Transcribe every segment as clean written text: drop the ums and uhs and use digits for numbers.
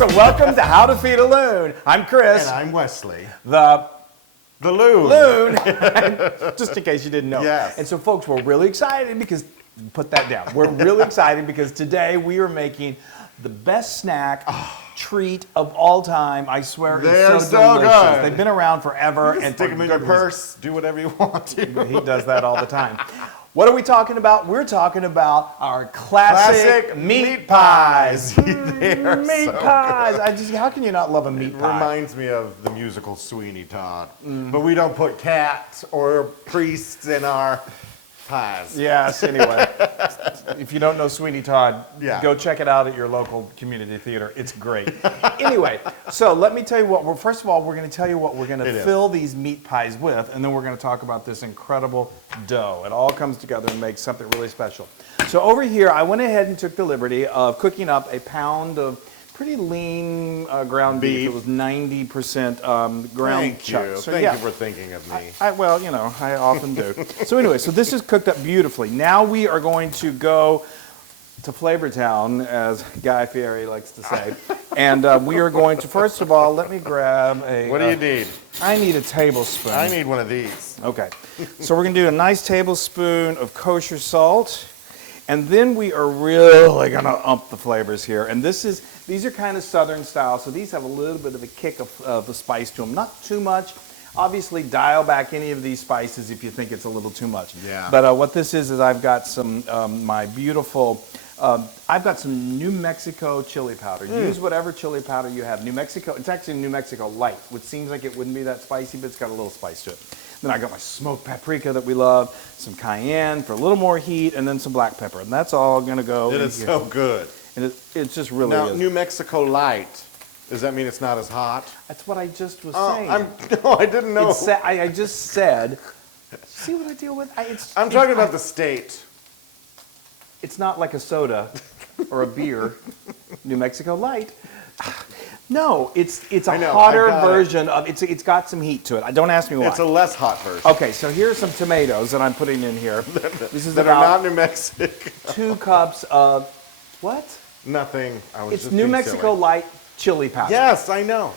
So welcome to How to Feed a Loon. I'm Chris. And I'm Wesley. The Loon. Loon. Just in case you didn't know. Yes. And so folks, we're really excited because, put that down. We're really excited because today we are making the best snack treat of all time. I swear They're it's so delicious. good. They've been around forever. You can stick them in your purse, do whatever you want to. He does that all the time. What are we talking about? We're talking about our classic meat pies. They're Meat so pies. How can you not love a meat It pie? reminds me of the musical Sweeney Todd. But we don't put cats or priests in our pies. Yes, anyway. If you don't know Sweeney Todd, Yeah. go check it out at your local community theater. It's great. Anyway, so let me tell you what, first of all, we're going to tell you what we're going to fill these meat pies with, and then we're going to talk about this incredible dough. It all comes together and makes something really special. So over here, I went ahead and took the liberty of cooking up a pound of pretty lean ground beef. It was 90% ground chunks. So, Thank you for thinking of me. Well, you know, I often do. So anyway, so this is cooked up beautifully. Now we are going to go to Flavor Town, as Guy Fieri likes to say. And we are going to, first of all, let me grab a... What do you need? I need a tablespoon. I need one of these. Okay. So we're going to do a nice tablespoon of kosher salt. And then we are really going to ump the flavors here. And these are kind of Southern style, so these have a little bit of a kick of the spice to them. Not too much. Obviously, dial back any of these spices if you think it's a little too much. Yeah. But what this is I've got some, my beautiful, I've got some New Mexico chili powder. Use whatever chili powder you have. New Mexico, it's actually New Mexico Light, which seems like it wouldn't be that spicy, but it's got a little spice to it. Then I got my smoked paprika that we love, some cayenne for a little more heat, and then some black pepper. And that's all going to go It in is here. so good. And it just really Now, is. New Mexico Light, does that mean it's not as hot? That's what I just was saying. No, I didn't know. I just said, see what I deal with? I'm talking about the state. It's not like a soda or a beer, New Mexico Light. No, it's a hotter version of it's got some heat to it. Don't ask me why. It's a less hot version. Okay, so here's some tomatoes that I'm putting in here. This is that are not New Mexico. 2 cups of what? Nothing. It's New Mexico Light chili powder. Yes, I know.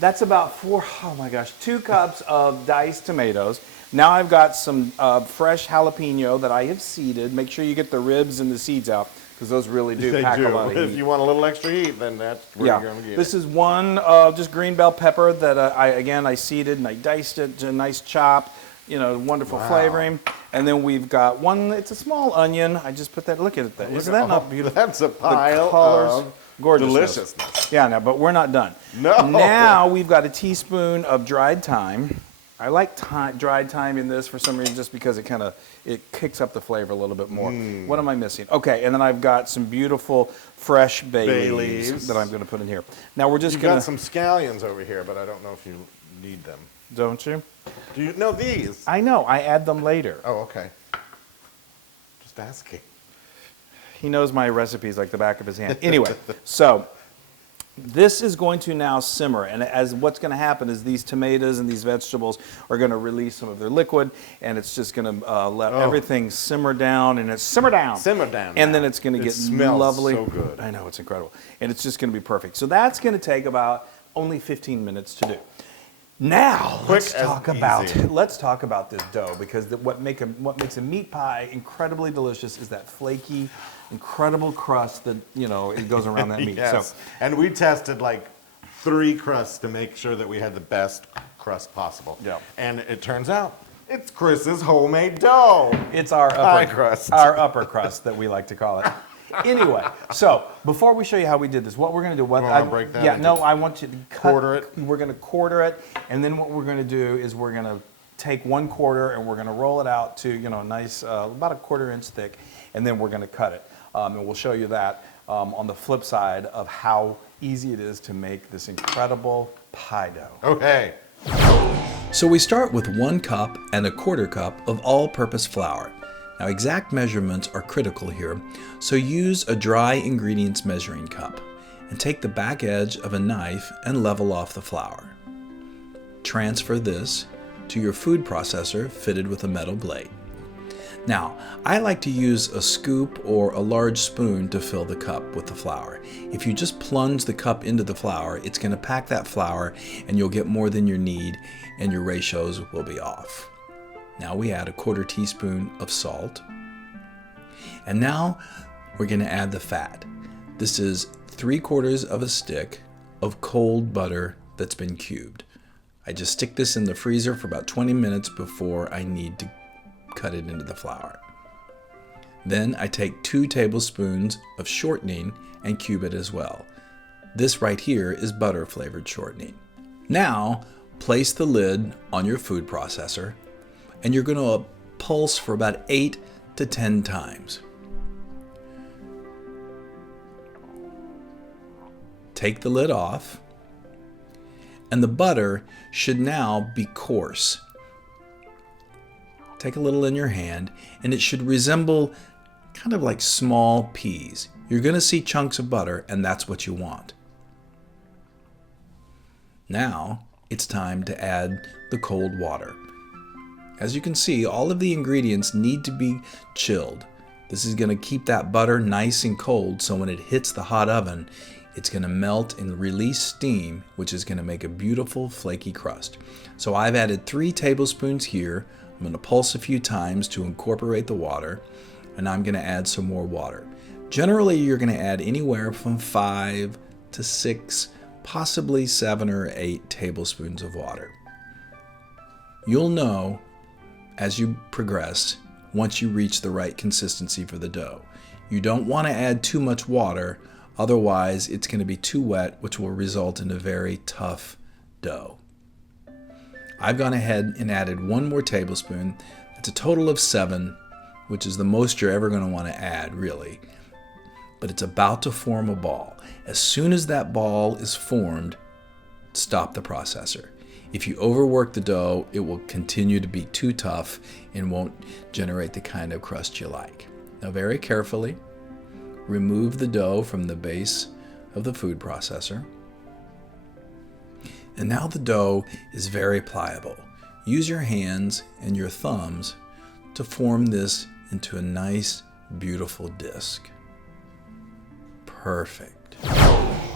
That's about 2 cups of diced tomatoes. Now I've got some fresh jalapeno that I have seeded. Make sure you get the ribs and the seeds out, because those really do pack a lot of heat. If you want a little extra heat, then that's where you're going to get This it. is one just green bell pepper that I seeded and I diced it, a nice chop, wonderful flavoring. And then we've got one, it's a small onion. I just put that, look at that. Isn't that not beautiful? That's a pile the colors, of gorgeousness. deliciousness. Yeah, no, but we're not done. No. Now we've got a teaspoon of dried thyme. I like dried thyme in this for some reason, just because it kicks up the flavor a little bit more. What am I missing? Okay, and then I've got some beautiful fresh bay leaves that I'm going to put in here. Now we're just You've going to... got some scallions over here, but I don't know if you need them. Don't you? Do you know these? I know. I add them later. Oh, okay. Just asking. He knows my recipes like the back of his hand. Anyway, so this is going to now simmer, and as what's going to happen is these tomatoes and these vegetables are going to release some of their liquid, and it's just going to let everything simmer down, and simmer down, and then it's going to get lovely. So good. I know, it's incredible, and it's just going to be perfect. So that's going to take about only 15 minutes to do. Now let's talk about this dough, because what makes a meat pie incredibly delicious is that flaky, incredible crust that it goes around that meat. Yes. So, and we tested like 3 crusts to make sure that we had the best crust possible. Yeah. And it turns out it's Chris's homemade dough. it's our Pie crust. our upper crust that we like to call it. Anyway, so before we show you how we did this, what we're going to do, break that into I want you to quarter it. We're going to quarter it, and then what we're going to do is we're going to take 1/4 and we're going to roll it out to a nice about a 1/4 inch thick, and then we're going to cut it, and we'll show you that on the flip side of how easy it is to make this incredible pie dough. Okay. So we start with 1 cup and 1/4 cup of all-purpose flour. Now exact measurements are critical here, so use a dry ingredients measuring cup and take the back edge of a knife and level off the flour. Transfer this to your food processor fitted with a metal blade. Now, I like to use a scoop or a large spoon to fill the cup with the flour. If you just plunge the cup into the flour, it's going to pack that flour and you'll get more than you need and your ratios will be off. Now we add a 1/4 teaspoon of salt. And now we're going to add the fat. This is 3/4 of a stick of cold butter that's been cubed. I just stick this in the freezer for about 20 minutes before I need to cut it into the flour. Then I take 2 tablespoons of shortening and cube it as well. This right here is butter flavored shortening. Now place the lid on your food processor and you're going to pulse for about 8 to 10 times. Take the lid off and the butter should now be coarse. Take a little in your hand and it should resemble kind of like small peas. You're going to see chunks of butter and that's what you want. Now it's time to add the cold water. As you can see, all of the ingredients need to be chilled. This is going to keep that butter nice and cold so when it hits the hot oven, it's going to melt and release steam, which is going to make a beautiful flaky crust. So I've added 3 tablespoons here. I'm going to pulse a few times to incorporate the water, and I'm going to add some more water. Generally, you're going to add anywhere from 5 to 6, possibly 7 or 8 tablespoons of water. You'll know as you progress once you reach the right consistency for the dough. You don't want to add too much water, otherwise it's going to be too wet, which will result in a very tough dough. I've gone ahead and added 1 more tablespoon. That's a total of 7, which is the most you're ever going to want to add, really. But it's about to form a ball. As soon as that ball is formed, stop the processor. If you overwork the dough, it will continue to be too tough and won't generate the kind of crust you like. Now, very carefully, remove the dough from the base of the food processor. And now the dough is very pliable. Use your hands and your thumbs to form this into a nice, beautiful disc. Perfect.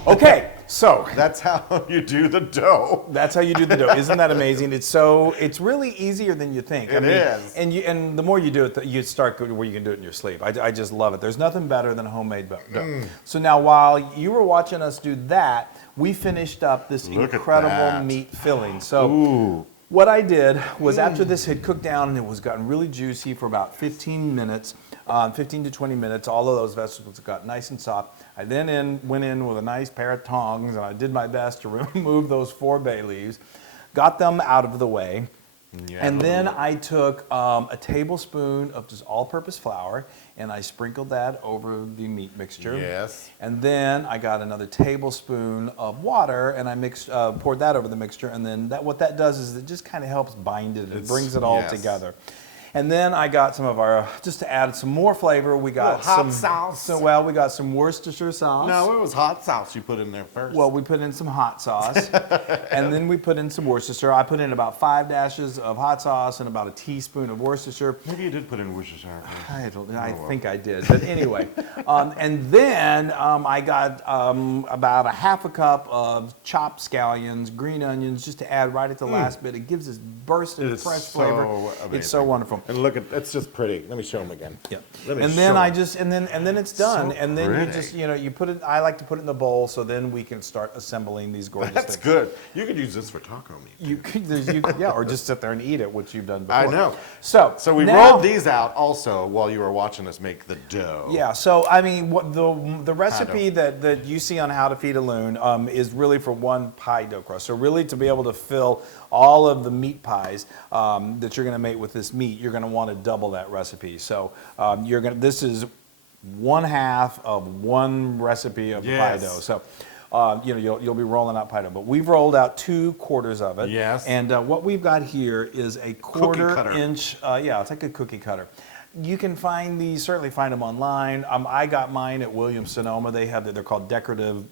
Okay, so That's how you do the dough. that's how you do the dough. Isn't that amazing? It's really easier than you think. It is. And the more you do it, you start where you can do it in your sleep. I just love it. There's nothing better than homemade dough. So now while you were watching us do that, we finished up this Look at incredible that. meat filling. So Ooh. what I did was after this had cooked down and it was gotten really juicy for about 15 minutes, 15 to 20 minutes, all of those vegetables got nice and soft. I then went in with a nice pair of tongs and I did my best to remove those 4 bay leaves, got them out of the way. Yeah. And then I took a tablespoon of just all-purpose flour and I sprinkled that over the meat mixture. Yes. And then I got another tablespoon of water and I poured that over the mixture. And then what that does is it just kind of helps bind it. It brings it all yes. together. And then I got some of our, just to add some more flavor, we got Hot some sauce. we got some Worcestershire sauce. No, it was hot sauce you put in there first. Well, we put in some hot sauce, and then we put in some Worcestershire. I put in about 5 dashes of hot sauce and about a teaspoon of Worcestershire. Maybe you did put in Worcestershire. I think I did, but anyway. And then I got about a half a cup of chopped scallions, green onions, just to add right at the last bit. It gives this burst of It is fresh so flavor. amazing. It's so wonderful. And look at, it's just pretty. Let me show them again. Yep. Let me And show then 'em. and then it's done. So And then you pretty. just, you put it, I like to put it in the bowl so then we can start assembling these gorgeous That's things. good. You could use this for taco meat. You could, yeah, or just sit there and eat it, which you've done before. I know. So we now- rolled these out also while you were watching us make the dough. Yeah, so I mean, what the recipe that you see on How to Feed a Loon is really for 1 pie dough crust. So really, to be able to fill all of the meat pies that you're going to make with this meat, you're going to want to double that recipe. So this is 1/2 of 1 recipe of pie Yes. dough. So. You'll be rolling out pie dough, but we've rolled out 2/4 of it. Yes. And what we've got here is a cutter. 1/4 inch. It's like a cookie cutter. You can find these, certainly find them online. I got mine at Williams-Sonoma. They're called decorative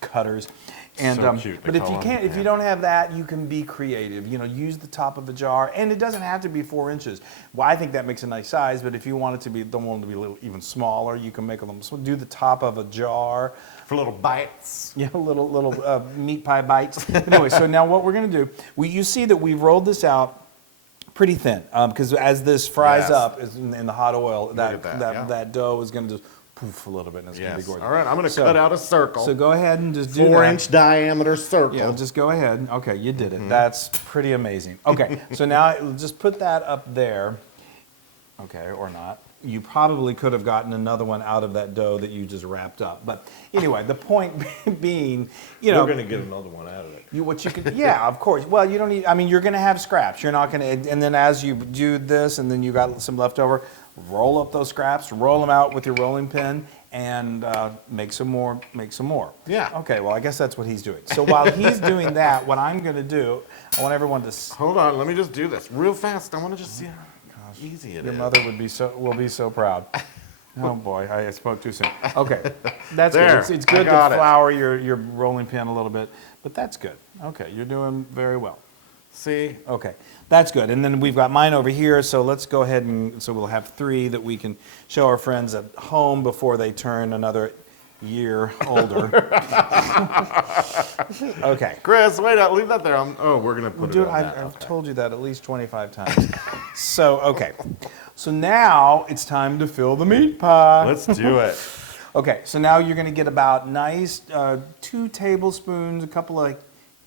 cutters. And, So cute, but if you Nicole. can't, if you don't have that, you can be creative. You know, use the top of a jar, and it doesn't have to be 4 inches. Well, I think that makes a nice size. But if you want it to be, don't want it to be a little even smaller, you can make them. So do the top of a jar. For little bites. Yeah, little meat pie bites. But anyway, so now what we're going to do, you see that we've rolled this out pretty thin because as this fries Yes. up in the hot oil, at that that, that, yeah. that dough is going to just poof a little bit, and it's going to be Yes. gorgeous. All right, I'm going to So- cut out a circle. So go ahead and just do that. 4-inch diameter circle. Yeah, just go ahead. Okay, you did it. Mm-hmm. That's pretty amazing. Okay, so now just put that up there. Okay, or not. You probably could have gotten another one out of that dough that you just wrapped up. But anyway, the point being, you know, We're going to get another one out of it. what you can, yeah, of course. Well, you don't need. I mean, you're going to have scraps. You're not going to. And then as you do this, and then you got some left over, roll up those scraps, roll them out with your rolling pin, and make some more. Make some more. Yeah. Okay. Well, I guess that's what he's doing. So while he's doing that, what I'm going to do, I want everyone to. Hold on, let me just do this real fast. I want to just see how easy it is. Your mother will be so proud. Oh boy, I spoke too soon. Okay, that's There, good. It's good I got to it. flour your rolling pin a little bit, but that's good. Okay, you're doing very well. See? Okay, that's good. And then we've got mine over here, so let's go ahead and, so we'll have 3 that we can show our friends at home before they turn another year older. Okay. Chris, wait up, leave that there. We're going to put it Dude, on that. I've told you that at least 25 times. So, okay. So now it's time to fill the meat pie. Let's do it. Okay, so now you're going to get about nice 2 tablespoons, a couple of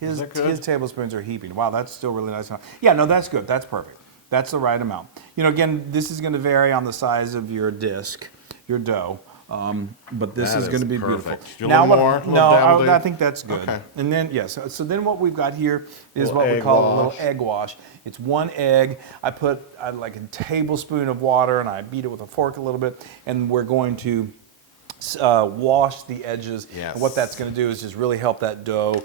Is that good? his tablespoons are heaping. Wow, that's still really nice. Yeah, no, that's good. That's perfect. That's the right amount. You know, again, this is going to vary on the size of your disc, your dough. But this That is going to is be perfect. beautiful. Do you want a little more? A little No, dabble-do? I think that's good. Okay. And then, yes, so then what we've got here is Little what we egg call a wash. little egg wash. It's 1 egg. I put like a tablespoon of water, and I beat it with a fork a little bit, and we're going to wash the edges. Yes. And what that's going to do is just really help that dough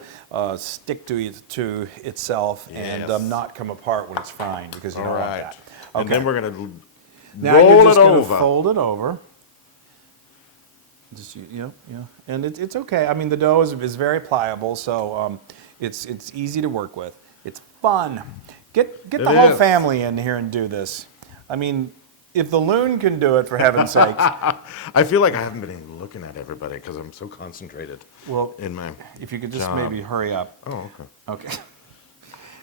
stick to itself and Yes. not come apart when it's frying, because you All don't want right. that. And then we're going to Now you're roll just it gonna over. fold it over. Just and it's okay. I mean, the dough is very pliable, so it's easy to work with. It's fun. Get the It whole is. family in here and do this. I mean, if the Loon can do it, for heaven's sakes. I feel like I haven't been even looking at everybody because I'm so concentrated Well, in my if you could just job. maybe hurry up. Oh, okay. Okay.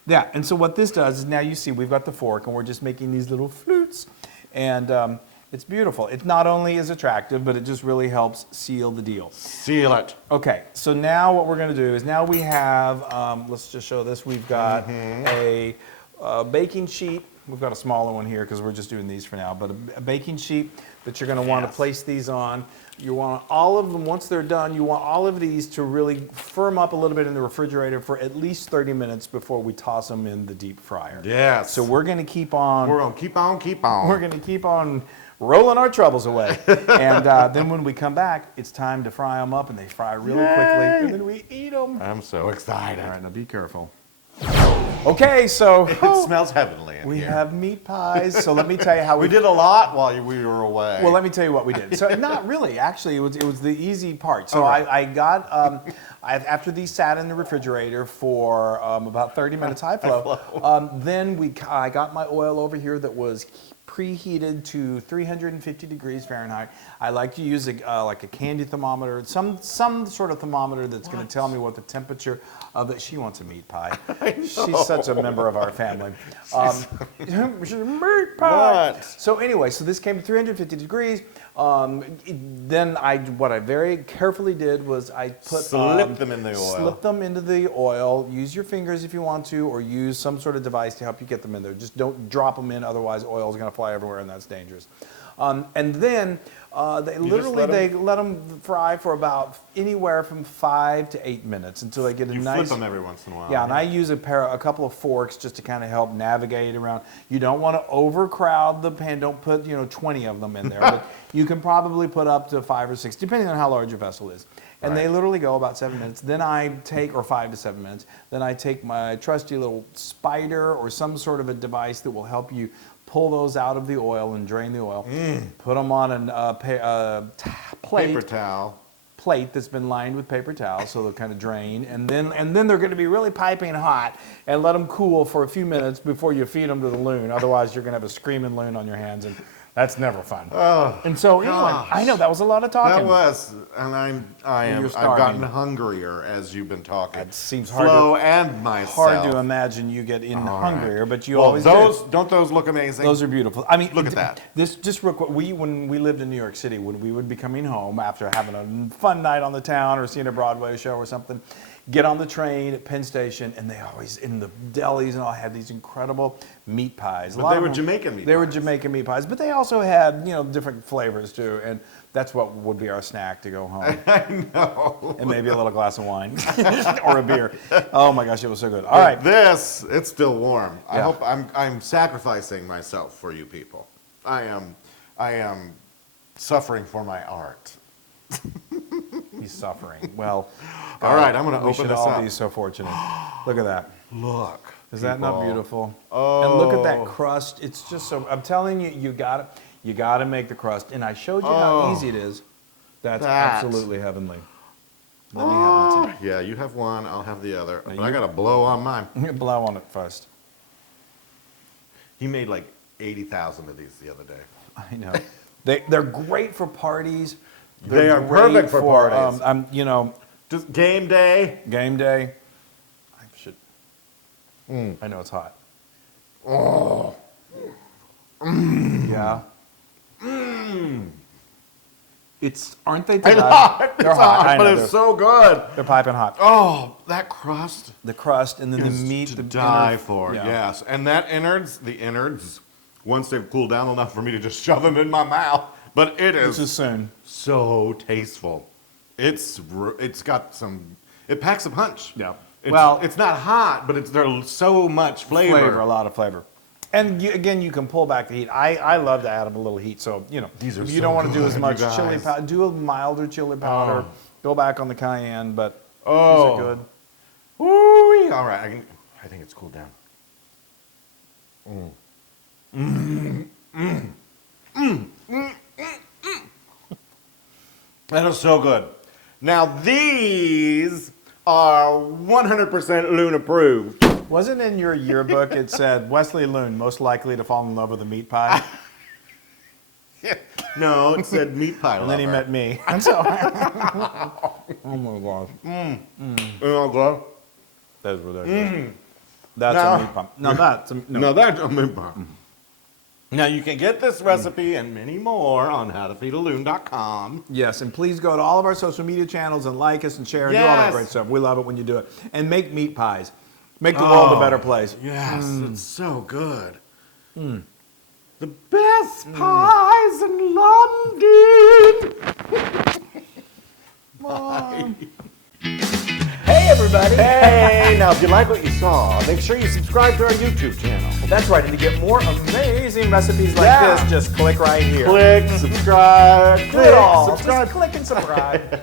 Yeah, and so what this does is, now you see we've got the fork, and we're just making these little flutes, and it's beautiful. It not only is attractive, but it just really helps seal the deal. Seal it. Okay, so now what we're going to do is, now we have, let's just show this. We've got a baking sheet. We've got a smaller one here because we're just doing these for now, but a baking sheet that you're going to want to Yes. place these on. You want all of them, once they're done, you want all of these to really firm up a little bit in the refrigerator for at least 30 minutes before we toss them in the deep fryer. Yes. So we're going to keep on. We're going to keep on, keep on. We're going to keep on rolling our troubles away. And then when we come back, it's time to fry them up, and they fry really quickly, and then we eat them. I'm so excited. All right, now be careful. Okay, so It smells heavenly in we here. have meat pies. So let me tell you how We did a lot while we were away. Well, let me tell you what we did. So not really, actually, it was the easy part. So All right. I got after these sat in the refrigerator for about 30 minutes high flow. Then I got my oil over here that was preheated to 350 degrees Fahrenheit. I like to use like a candy thermometer, some sort of thermometer that's going to tell me what the temperature of it. She wants a meat pie. She's such a member of our family. She's a meat pie. What? So anyway, so this came to 350 degrees. Then what I very carefully did was I put Slip them in the oil. Slip them into the oil. Use your fingers if you want to, or use some sort of device to help you get them in there. Just don't drop them in, otherwise oil is going to fly everywhere, and that's dangerous. And then they let them fry for about anywhere from 5 to 8 minutes until they get a you nice. flip them every once in a while. Yeah, and I use a couple of forks just to kind of help navigate around. You don't want to overcrowd the pan. Don't put 20 of them in there, but you can probably put up to 5 or 6, depending on how large your vessel is. And they literally go about 7 minutes. Then or 5 to 7 minutes. Then I take my trusty little spider or some sort of a device that will help you pull those out of the oil and drain the oil. Put them on a plate. Paper towel. plate that's been lined with paper towels, so they'll kind of drain, and then they're going to be really piping hot, and let them cool for a few minutes before you feed them to the loon. Otherwise, you're going to have a screaming loon on your hands, and that's never fun. And so anyway, I know that was a lot of talking. That was, and I've gotten hungrier as you've been talking. It seems hard Flo and myself. hard to imagine you get hungrier, but you Well, always don't those look amazing? Those are beautiful. I mean, Look at that. This just real quick. When we lived in New York City, when we would be coming home after having a fun night on the town or seeing a Broadway show or something, get on the train at Penn Station, and they always in the delis and all had these incredible meat pies. But they were Jamaican meat pies. They were Jamaican meat pies, but they also had different flavors too, and that's what would be our snack to go home. I know. And maybe a little glass of wine or a beer. Oh my gosh, it was so good. All right. This, it's still warm. I Yeah. hope I'm sacrificing myself for you people. I am suffering for my art. He's suffering. Well, All right, I'm gonna we open should this all up. be so fortunate. Look at that. Look. Is that not people. beautiful? Oh. And look at that crust. It's just so. I'm telling you, you gotta make the crust. And I showed you how easy it is. That's That. absolutely heavenly. Let me have one too. Yeah, you have one, I'll have the other. But you- I got to blow on mine. Blow on it first. He made like 80,000 of these the other day. I know. They're great for parties. They are great perfect for parties. Just game day. Game day. I should. I know it's hot. Oh. Yeah. Aren't they? I know. They're It's hot. hot, I but know, it's so good. they're piping hot. Oh, that crust The crust and then is the meat. to the die inner- for. yeah. Yes, and the innards, once they've cooled down enough for me to just shove them in my mouth, but it is Just soon. so tasteful. It packs a punch. Yeah. Well, it's not hot, but there's so much flavor. A lot of flavor. And again, you can pull back the heat. I love to add a little heat. So, These are if you so don't want to do as good, much you chili guys. powder, do a milder chili powder. Go back on the cayenne, but Oh. these are good. Ooh, all right, I think it's cooled down. That is so good. Now these are 100% Loon approved. Wasn't in your yearbook it said Wesley Loon most likely to fall in love with a meat pie? No, it said meat pie. And then he lover. met me. I'm sorry. Oh my gosh. Oh, God. That's ridiculous. That's Now- a meat pie. No, that's a, no. No, that's a meat pie. Now you can get this recipe and many more on howtofeedaloon.com. Yes, and please go to all of our social media channels and like us and share and do all that Yes. great stuff. We love it when you do it. And make meat pies. Make the world a better place. Yes, it's so good. The best pies in London. Hey, everybody. Hey, now if you like what you saw, make sure you subscribe to our YouTube channel. That's right. And to get more amazing recipes like Yeah. this, just click right here. Click, subscribe, Do it all. subscribe. Just click and subscribe.